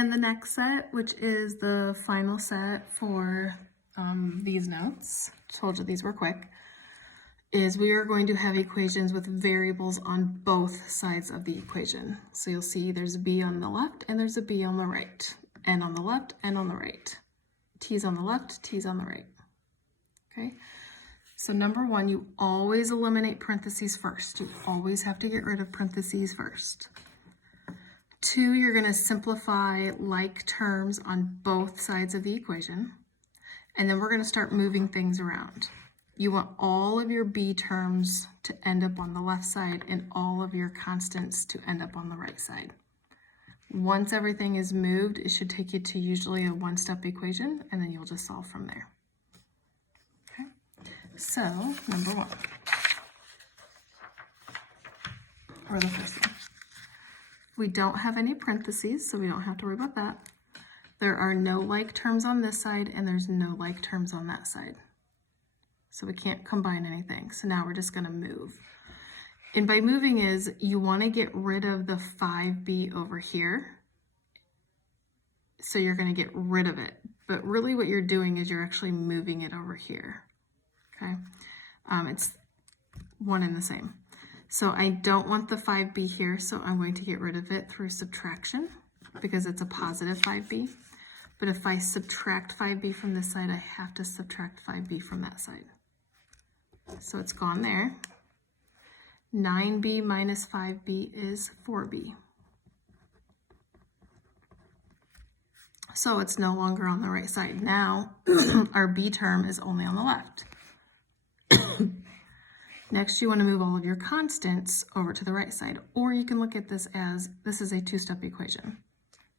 And the next set, which is the final set for these notes, told you these were quick, is we are going to have equations with variables on both sides of the equation. So you'll see there's a b on the left and there's a b on the right, n on the left and on the right. T's on the left, t's on the right. Okay, so number one, you always eliminate parentheses first. You always have to get rid of parentheses first. Two, you're going to simplify like terms on both sides of the equation. And then we're going to start moving things around. You want all of your b terms to end up on the left side and all of your constants to end up on the right side. Once everything is moved, it should take you to usually a one-step equation, and then you'll just solve from there. Okay, so number one, or the first one. We don't have any parentheses, so we don't have to worry about that. There are no like terms on this side, and there's no like terms on that side. So we can't combine anything. So now we're just going to move. And by moving is you want to get rid of the 5b over here. So you're going to get rid of it. But really what you're doing is you're actually moving it over here. Okay? It's one and the same. So I don't want the 5b here, so I'm going to get rid of it through subtraction because it's a positive 5b. But if I subtract 5b from this side, I have to subtract 5b from that side. So it's gone there. 9b minus 5b is 4b. So it's no longer on the right side. Now our b term is only on the left. Next, you want to move all of your constants over to the right side, or you can look at this as this is a two-step equation.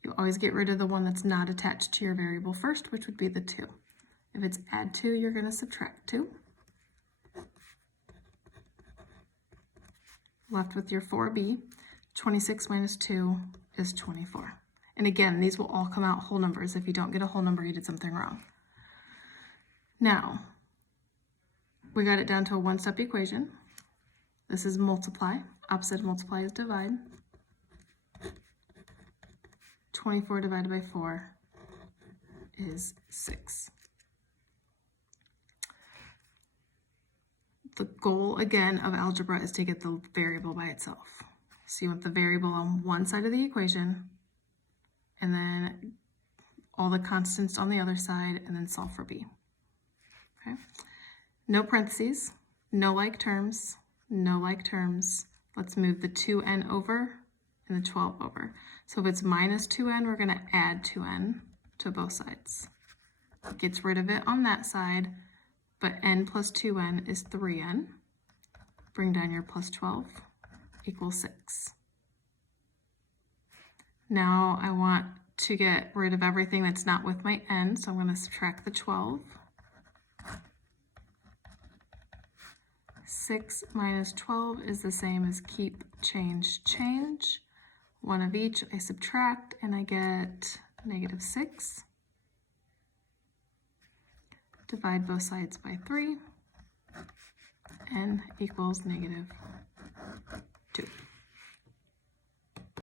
You always get rid of the one that's not attached to your variable first, which would be the 2. If it's add 2, you're going to subtract 2. Left with your 4b. 26 minus 2 is 24. And again, these will all come out whole numbers. If you don't get a whole number, you did something wrong. Now, we got it down to a one-step equation. This is multiply. Opposite of multiply is divide. 24 divided by 4 is 6. The goal, again, of algebra is to get the variable by itself. So you want the variable on one side of the equation, and then all the constants on the other side, and then solve for b. Okay? No parentheses, no like terms, no like terms. Let's move the 2n over and the 12 over. So if it's minus 2n, we're going to add 2n to both sides. It gets rid of it on that side, but n plus 2n is 3n. Bring down your plus 12 equals 6. Now I want to get rid of everything that's not with my n, so I'm going to subtract the 12. 6 minus 12 is the same as keep, change, change. One of each I subtract and I get negative 6. Divide both sides by 3. N equals negative 2.